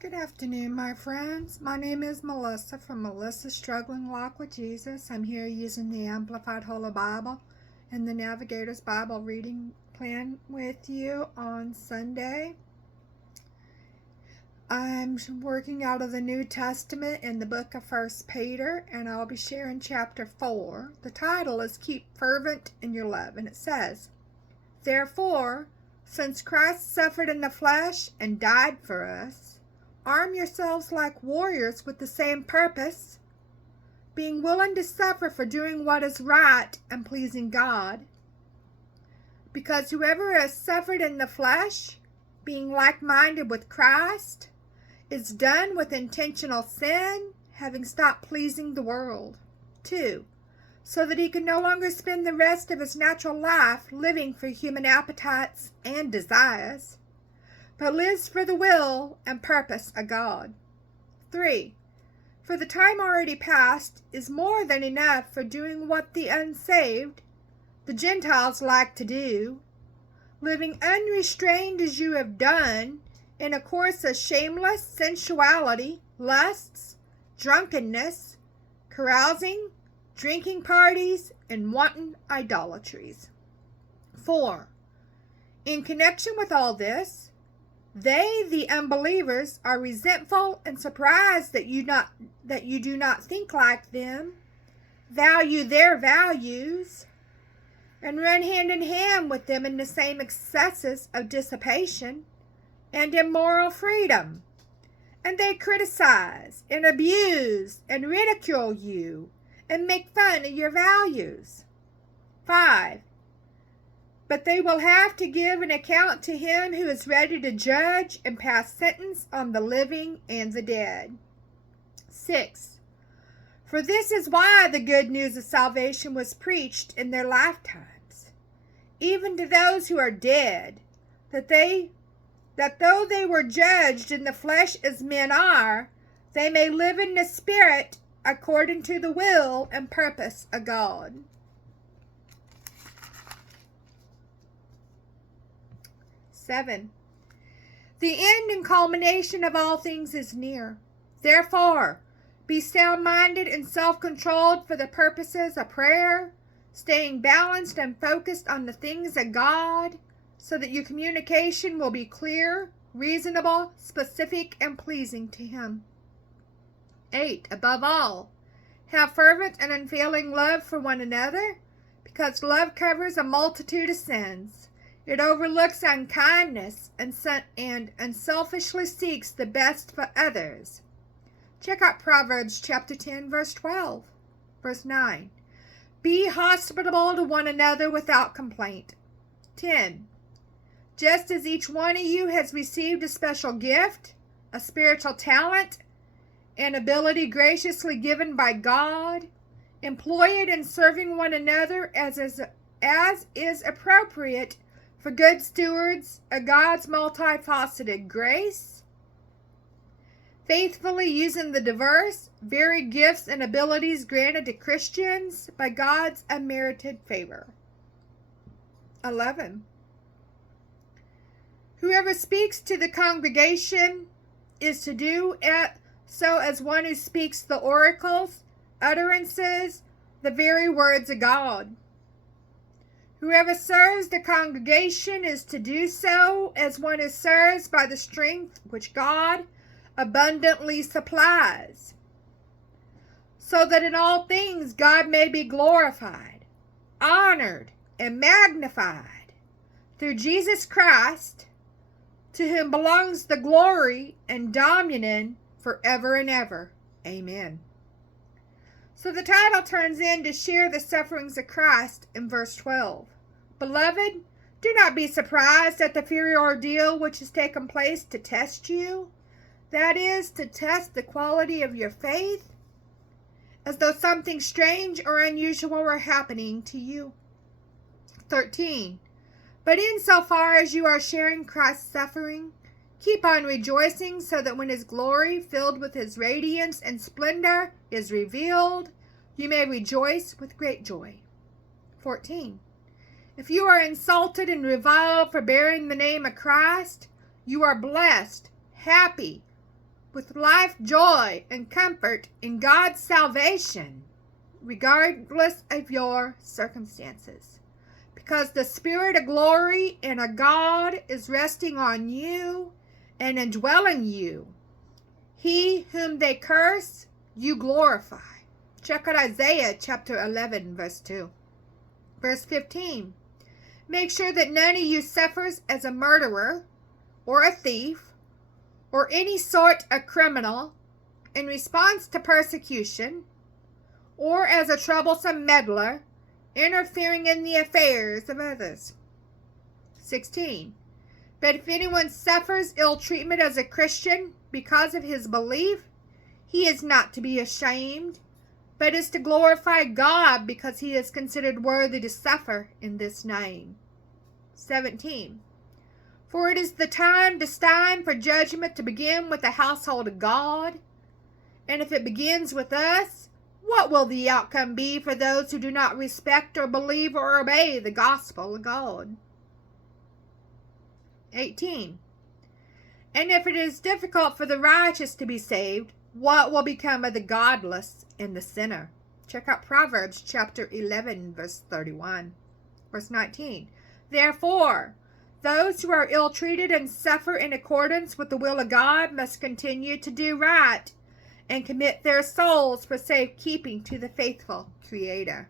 Good afternoon, my friends. My name is Melissa from Melissa's Struggling Walk with Jesus. I'm here using the Amplified Holy Bible and the Navigator's Bible reading plan with you on Sunday. I'm working out of the New Testament in the book of 1 Peter, and I'll be sharing chapter 4. The title is Keep Fervent in Your Love, and it says, Therefore, since Christ suffered in the flesh and died for us, arm yourselves like warriors with the same purpose, being willing to suffer for doing what is right and pleasing God. Because whoever has suffered in the flesh, being like-minded with Christ, is done with intentional sin, having stopped pleasing the world. 2. So that he can no longer spend the rest of his natural life living for human appetites and desires, but lives for the will and purpose of God. 3. For the time already past is more than enough for doing what the unsaved, the Gentiles, like to do, living unrestrained as you have done, in a course of shameless sensuality, lusts, drunkenness, carousing, drinking parties, and wanton idolatries. 4. In connection with all this, they, the unbelievers, are resentful and surprised that you do not think like them, value their values, and run hand in hand with them in the same excesses of dissipation and immoral freedom. And they criticize and abuse and ridicule you and make fun of your values. 5. But they will have to give an account to him who is ready to judge and pass sentence on the living and the dead. 6. For this is why the good news of salvation was preached in their lifetimes, even to those who are dead, that though they were judged in the flesh as men are, they may live in the Spirit according to the will and purpose of God. 7. The end and culmination of all things is near. Therefore, be sound-minded and self-controlled for the purposes of prayer, staying balanced and focused on the things of God, so that your communication will be clear, reasonable, specific, and pleasing to Him. 8. Above all, have fervent and unfailing love for one another, because love covers a multitude of sins. It overlooks unkindness and unselfishly seeks the best for others. Check out Proverbs chapter 10, verse 12. Verse 9. Be hospitable to one another without complaint. 10. Just as each one of you has received a special gift, a spiritual talent, an ability graciously given by God, employ it in serving one another as is appropriate for good stewards of God's multifaceted grace, faithfully using the diverse, varied gifts and abilities granted to Christians by God's unmerited favor. 11. Whoever speaks to the congregation is to do so as one who speaks the oracles, utterances, the very words of God. Whoever serves the congregation is to do so as one who serves by the strength which God abundantly supplies, so that in all things God may be glorified, honored, and magnified through Jesus Christ, to whom belongs the glory and dominion forever and ever. Amen. So the title turns in to share the sufferings of Christ in verse 12. Beloved, do not be surprised at the fiery ordeal which has taken place to test you, that is, to test the quality of your faith, as though something strange or unusual were happening to you. 13. But insofar as you are sharing Christ's suffering, keep on rejoicing, so that when His glory, filled with His radiance and splendor, is revealed, you may rejoice with great joy. 14. If you are insulted and reviled for bearing the name of Christ, you are blessed, happy, with life, joy, and comfort in God's salvation, regardless of your circumstances. Because the Spirit of glory and of God is resting on you and indwelling you. He whom they curse, you glorify. Check out Isaiah chapter 11, verse 2. Verse 15. Make sure that none of you suffers as a murderer or a thief or any sort of criminal in response to persecution, or as a troublesome meddler interfering in the affairs of others. 16. But if anyone suffers ill treatment as a Christian because of his belief, he is not to be ashamed, but is to glorify God because he is considered worthy to suffer in this name. 17. For it is the time destined for judgment to begin with the household of God. And if it begins with us, what will the outcome be for those who do not respect or believe or obey the gospel of God? 18. And if it is difficult for the righteous to be saved, what will become of the godless and the sinner? Check out Proverbs chapter 11, verse 31. Verse 19. Therefore, those who are ill-treated and suffer in accordance with the will of God must continue to do right and commit their souls for safekeeping to the faithful Creator.